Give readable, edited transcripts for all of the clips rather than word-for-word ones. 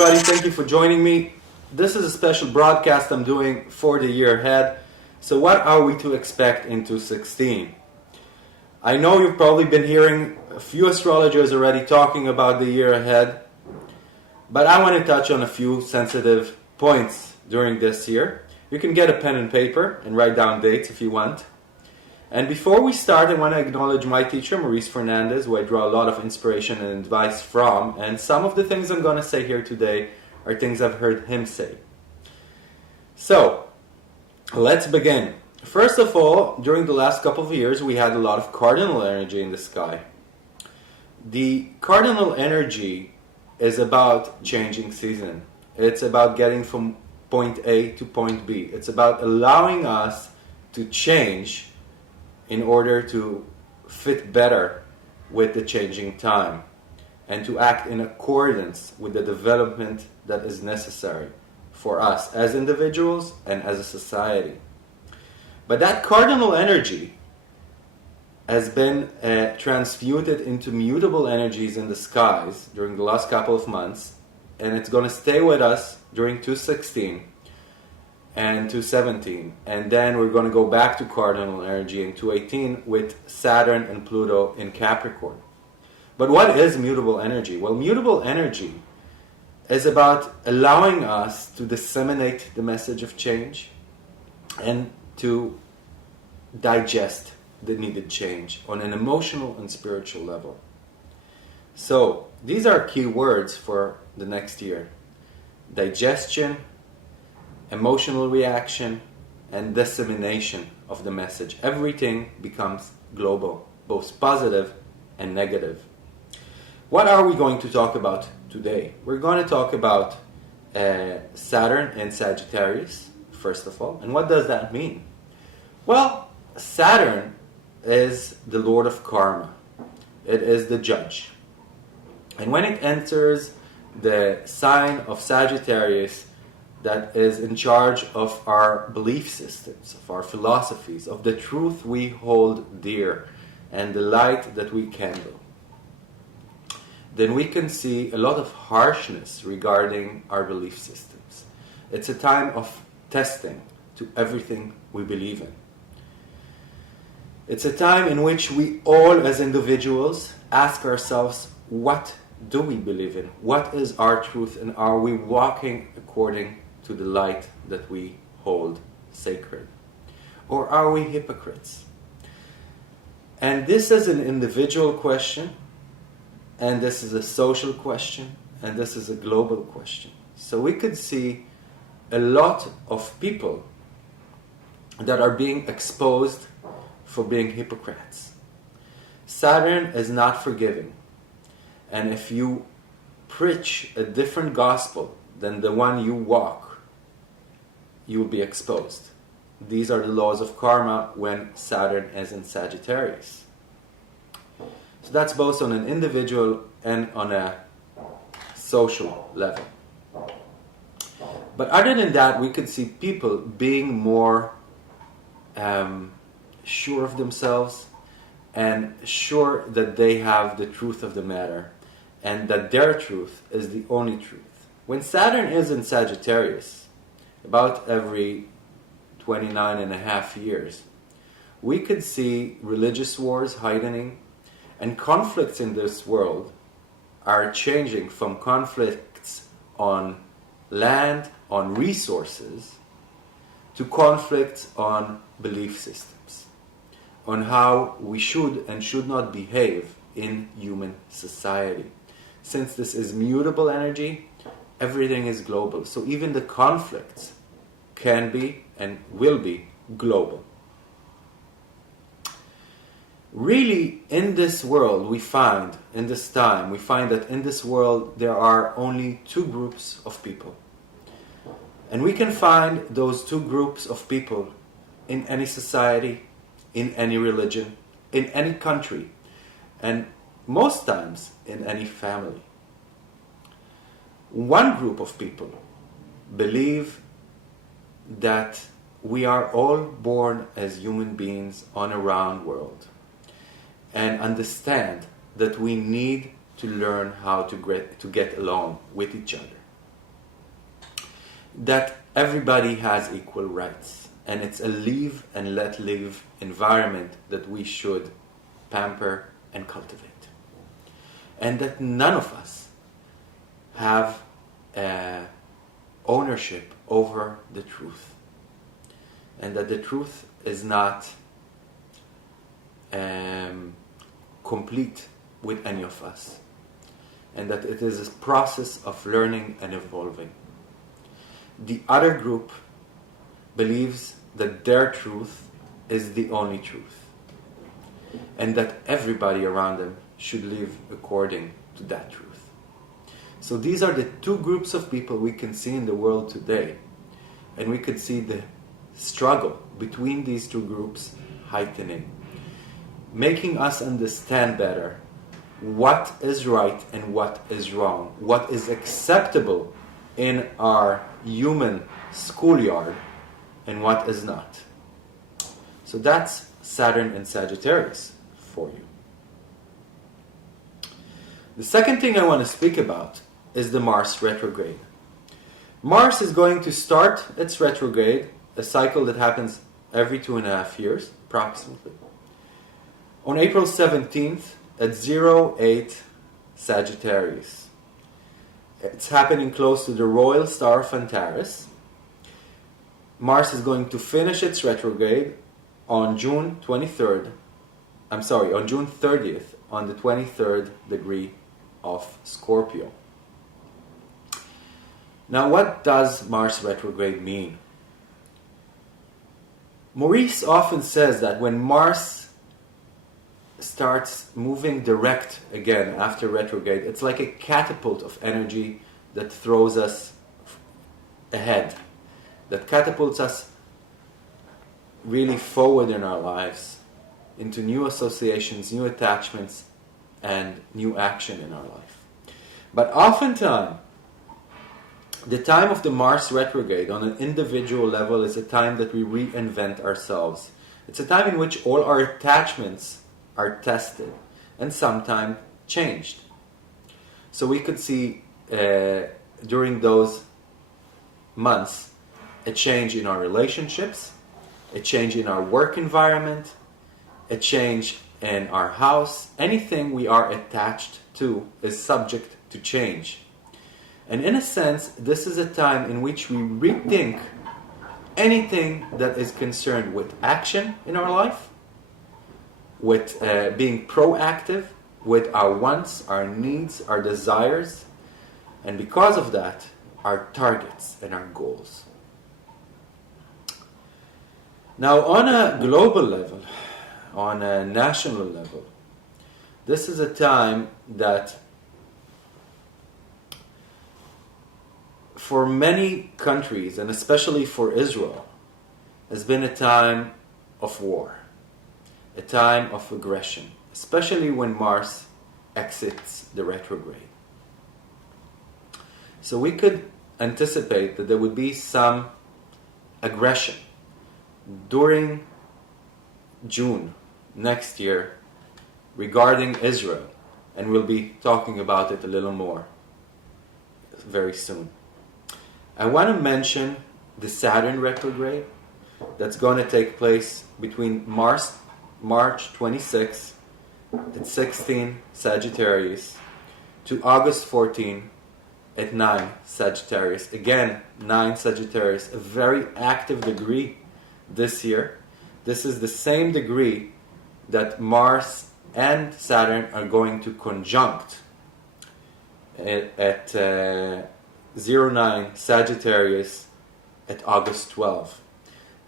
everybody. Thank you for joining me. This is a special broadcast I'm doing for the year ahead. So what are we to expect in 2016? I know you've probably been hearing a few astrologers already talking about the year ahead, but I want to touch on a few sensitive points during this year. You can get a pen and paper and write down dates if you want. And before we start, I want to acknowledge my teacher, Maurice Fernandez, who I draw a lot of inspiration and advice from. And some of the things I'm going to say here today are things I've heard him say. So, let's begin. First of all, during the last couple of years, we had a lot of cardinal energy in the sky. The cardinal energy is about changing season. It's about getting from point A to point B. It's about allowing us to change in order to fit better with the changing time and to act in accordance with the development that is necessary for us as individuals and as a society. But that cardinal energy has been transmuted into mutable energies in the skies during the last couple of months, and it's going to stay with us during 2016 and 2017, and then we're going to go back to cardinal energy in 2018 with Saturn and Pluto in Capricorn. But what is mutable energy? Well, mutable energy is about allowing us to disseminate the message of change and to digest the needed change on an emotional and spiritual level. So these are key words for the next year: digestion, emotional reaction, and dissemination of the message. Everything becomes global, both positive and negative. What are we going to talk about today? We're going to talk about Saturn and Sagittarius, first of all. And what does that mean? Well, Saturn is the Lord of Karma. It is the judge. And when it enters the sign of Sagittarius, that is in charge of our belief systems, of our philosophies, of the truth we hold dear, and the light that we kindle, then we can see a lot of harshness regarding our belief systems. It's a time of testing to everything we believe in. It's a time in which we all as individuals ask ourselves, what do we believe in? What is our truth? And are we walking according to the light that we hold sacred? Or are we hypocrites? And this is an individual question, and this is a social question, and this is a global question. So we could see a lot of people that are being exposed for being hypocrites. Saturn is not forgiving. And if you preach a different gospel than the one you walk, you will be exposed. These are the laws of karma when Saturn is in Sagittarius. So that's both on an individual and on a social level. But other than that, we could see people being more sure of themselves and sure that they have the truth of the matter and that their truth is the only truth. When Saturn is in Sagittarius, about every 29 and a half years, we could see religious wars heightening, and conflicts in this world are changing from conflicts on land, on resources, to conflicts on belief systems, on how we should and should not behave in human society. Since this is mutable energy, everything is global. So even the conflicts can be and will be global. Really, in this world, we find that in this world there are only two groups of people. And we can find those two groups of people in any society, in any religion, in any country, and most times in any family. One group of people believe that we are all born as human beings on a round world and understand that we need to learn how to get along with each other. that everybody has equal rights, and it's a live and let live environment that we should pamper and cultivate. And that none of us have ownership over the truth. And that the truth is not complete with any of us. And that it is a process of learning and evolving. The other group believes that their truth is the only truth. And that everybody around them should live according to that truth. So these are the two groups of people we can see in the world today. And we could see the struggle between these two groups heightening, making us understand better what is right and what is wrong, what is acceptable in our human schoolyard and what is not. So that's Saturn and Sagittarius for you. The second thing I want to speak about is the Mars retrograde. Mars is going to start its retrograde, a cycle that happens every 2.5 years, approximately, on April 17th at 08 Sagittarius. It's happening close to the royal star of Antares. Mars is going to finish its retrograde on June 30th, on the 23rd degree of Scorpio. Now, what does Mars retrograde mean? Maurice often says that when Mars starts moving direct again after retrograde, it's like a catapult of energy that throws us ahead, that catapults us really forward in our lives into new associations, new attachments, and new action in our life. But oftentimes, the time of the Mars retrograde on an individual level is a time that we reinvent ourselves. It's a time in which all our attachments are tested and sometimes changed. So we could see during those months a change in our relationships, a change in our work environment, a change in our house. Anything we are attached to is subject to change. And in a sense, this is a time in which we rethink anything that is concerned with action in our life, with being proactive, with our wants, our needs, our desires, and because of that, our targets and our goals. Now, on a global level, on a national level, this is a time that for many countries, and especially for Israel, has been a time of war, a time of aggression, especially when Mars exits the retrograde. So we could anticipate that there would be some aggression during June next year regarding Israel, and we'll be talking about it a little more very soon. I want to mention the Saturn retrograde that's going to take place between March 26 at 16 Sagittarius to August 14 at 9 Sagittarius. Again, 9 Sagittarius, a very active degree this year. This is the same degree that Mars and Saturn are going to conjunct at 09 Sagittarius at August 12.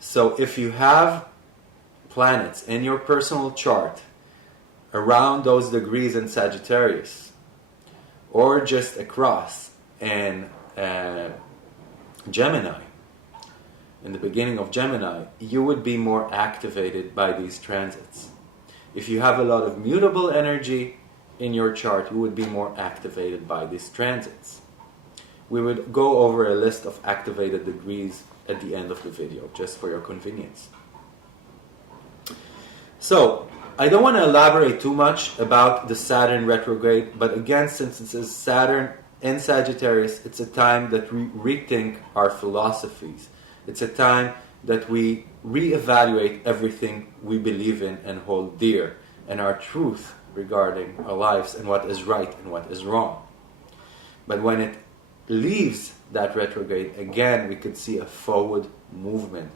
So if you have planets in your personal chart around those degrees in Sagittarius, or just across in Gemini, in the beginning of Gemini, you would be more activated by these transits. If you have a lot of mutable energy in your chart, you would be more activated by these transits. We would go over a list of activated degrees at the end of the video, just for your convenience. So, I don't want to elaborate too much about the Saturn retrograde, but again, since it is Saturn in Sagittarius, it's a time that we rethink our philosophies. It's a time that we reevaluate everything we believe in and hold dear, and our truth regarding our lives and what is right and what is wrong. But when it leaves that retrograde, again, we could see a forward movement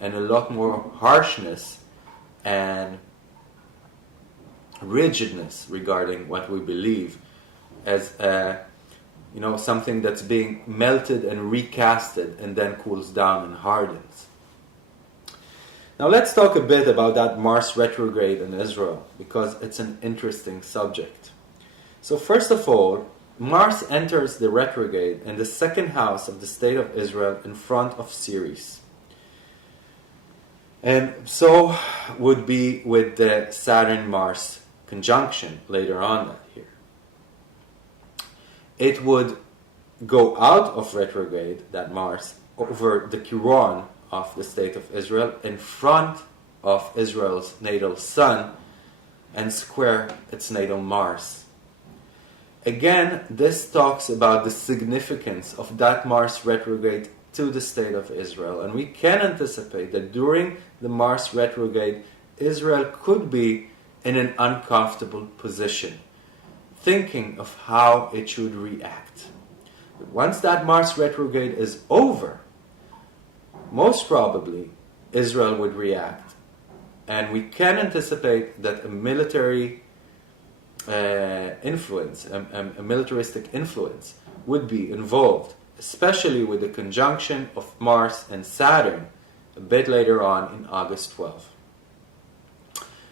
and a lot more harshness and rigidness regarding what we believe as something that's being melted and recasted and then cools down and hardens. Now let's talk a bit about that Mars retrograde in Israel, because it's an interesting subject. So first of all, Mars enters the retrograde in the second house of the state of Israel in front of Ceres. And so would be with the Saturn-Mars conjunction later on that year. It would go out of retrograde, that Mars, over the Chiron of the state of Israel in front of Israel's natal sun and square its natal Mars. Again, this talks about the significance of that Mars retrograde to the state of Israel, and we can anticipate that during the Mars retrograde, Israel could be in an uncomfortable position, thinking of how it should react. But once that Mars retrograde is over, most probably Israel would react, and we can anticipate that a military influence, a militaristic influence, would be involved, especially with the conjunction of Mars and Saturn a bit later on in August 12.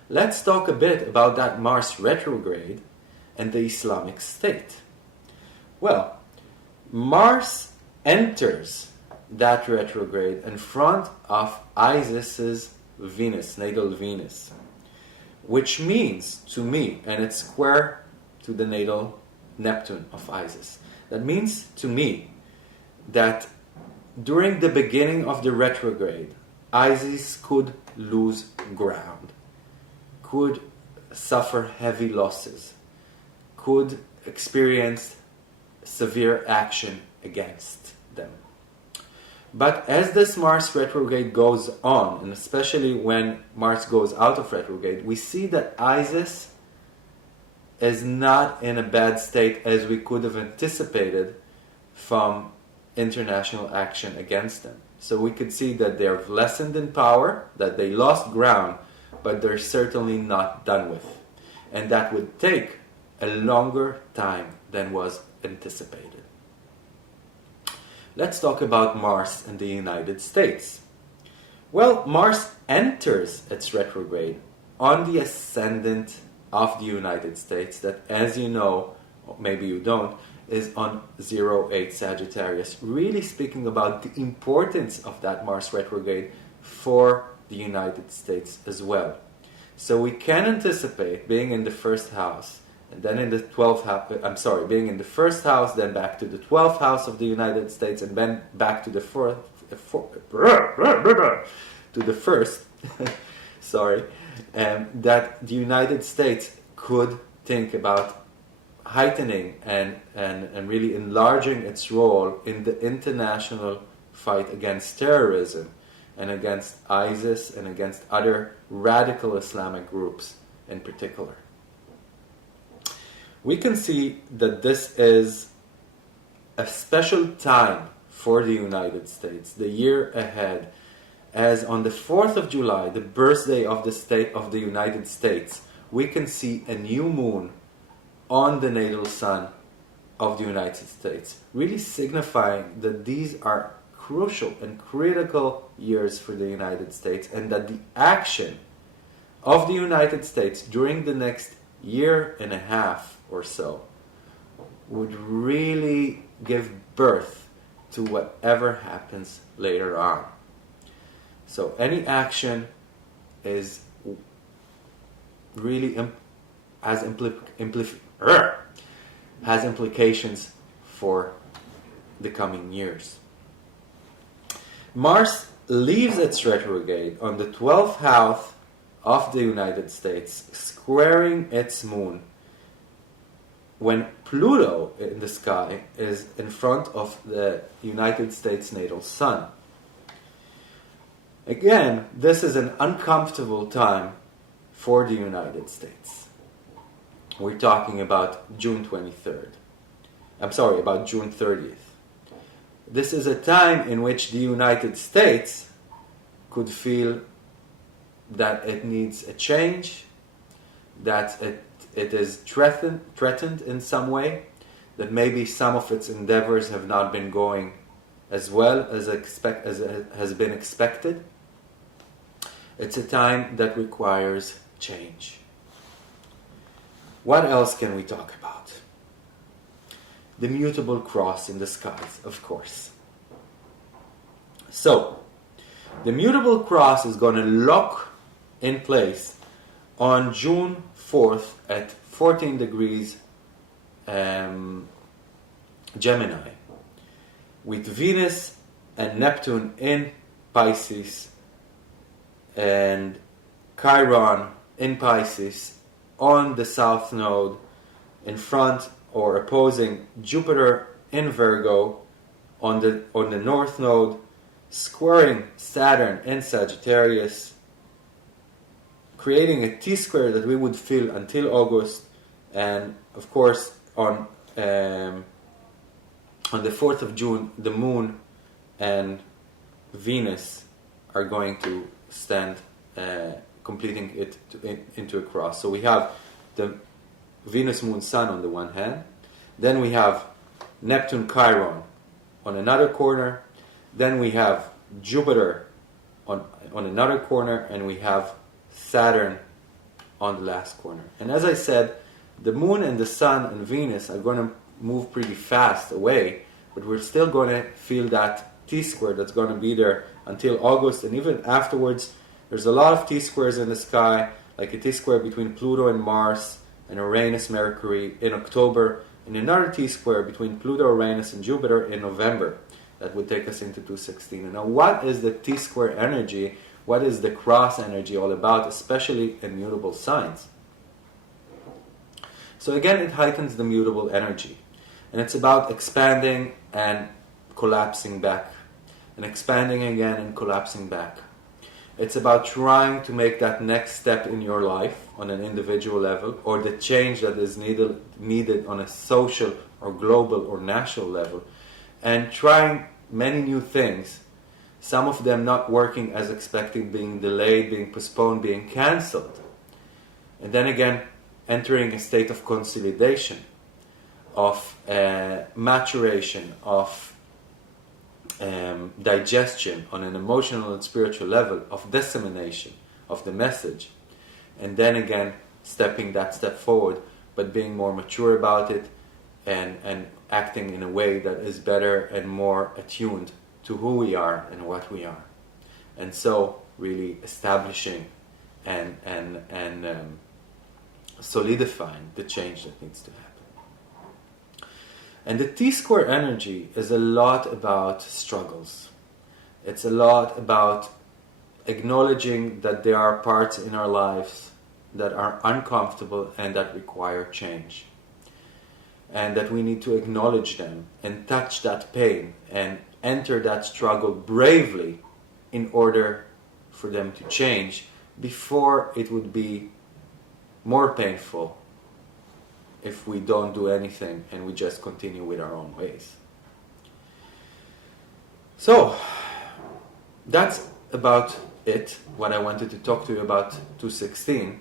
Let's talk a bit about that Mars retrograde and the Islamic State. Well, Mars enters that retrograde in front of Isis's Venus, natal Venus, which means to me, and it's square to the natal Neptune of Isis, that means to me that during the beginning of the retrograde, Isis could lose ground, could suffer heavy losses, could experience severe action against them. But as this Mars retrograde goes on, and especially when Mars goes out of retrograde, we see that Isis is not in a bad state as we could have anticipated from international action against them. So we could see that they're lessened in power, that they lost ground, but they're certainly not done with. And that would take a longer time than was anticipated. Let's talk about Mars in the United States. Well, Mars enters its retrograde on the ascendant of the United States that, as you know, or maybe you don't, is on 08 Sagittarius, really speaking about the importance of that Mars retrograde for the United States as well. So we can anticipate being in the first house, and then in the 12th house, being in the first house, then back to the 12th house of the United States, and then back to the first, that the United States could think about heightening and really enlarging its role in the international fight against terrorism and against ISIS and against other radical Islamic groups in particular. We can see that this is a special time for the United States, the year ahead, as on the 4th of July, the birthday of the state of the United States, we can see a new moon on the natal sun of the United States, really signifying that these are crucial and critical years for the United States, and that the action of the United States during the next year and a half or so would really give birth to whatever happens later on. So any action is really has implications for the coming years. Mars leaves its retrograde on the 12th house of the United States, squaring its moon when Pluto in the sky is in front of the United States natal sun. Again, this is an uncomfortable time for the United States. We're talking about June 23rd. About June 30th. This is a time in which the United States could feel that it needs a change, that it is threatened in some way, that maybe some of its endeavors have not been going as well as it has been expected. It's a time that requires change. What else can we talk about? The mutable cross in the skies, of course. So, the mutable cross is going to lock in place on June 4th at 14 degrees Gemini, with Venus and Neptune in Pisces and Chiron in Pisces on the south node in front or opposing Jupiter in Virgo on the north node, squaring Saturn in Sagittarius, creating a T-square that we would feel until August, and of course on the 4th of June, the Moon and Venus are going to stand, completing it into a cross. So we have the Venus, Moon, Sun on the one hand, then we have Neptune, Chiron on another corner, then we have Jupiter on another corner, and we have Saturn on the last corner. And as I said, the Moon and the Sun and Venus are going to move pretty fast away, but we're still going to feel that T-square that's going to be there until August, and even afterwards. There's a lot of T-squares in the sky, like a T-square between Pluto and Mars and Uranus, Mercury in October, and another T-square between Pluto, Uranus, and Jupiter in November. That would take us into 216. And now, what is the T-square energy? What is the cross energy all about, especially in mutable signs? So again, it heightens the mutable energy. And it's about expanding and collapsing back. And expanding again and collapsing back. It's about trying to make that next step in your life on an individual level, or the change that is needed on a social or global or national level, and trying many new things, some of them not working as expected, being delayed, being postponed, being cancelled. And then again, entering a state of consolidation, of maturation, of digestion on an emotional and spiritual level, of dissemination of the message, and then again stepping that step forward, but being more mature about it and acting in a way that is better and more attuned to who we are and what we are, and so really establishing and solidifying the change that needs to happen. And the T-square energy is a lot about struggles. It's a lot about acknowledging that there are parts in our lives that are uncomfortable and that require change. And that we need to acknowledge them and touch that pain and enter that struggle bravely in order for them to change before it would be more painful if we don't do anything and we just continue with our own ways. So, that's about it, what I wanted to talk to you about 216.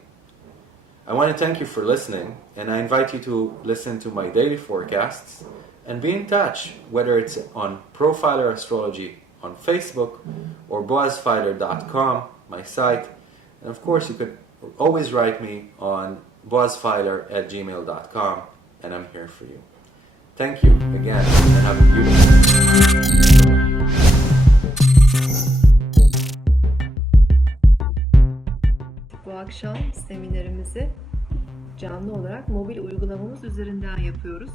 I want to thank you for listening, and I invite you to listen to my daily forecasts and be in touch, whether it's on Profiler Astrology on Facebook or boazfyler.com, my site. And of course, you could always write me on boazfyler@gmail.com, and I'm here for you. Thank you again, and have a beautiful day. Bu akşam seminerimizi canlı olarak mobil uygulamamız üzerinden yapıyoruz.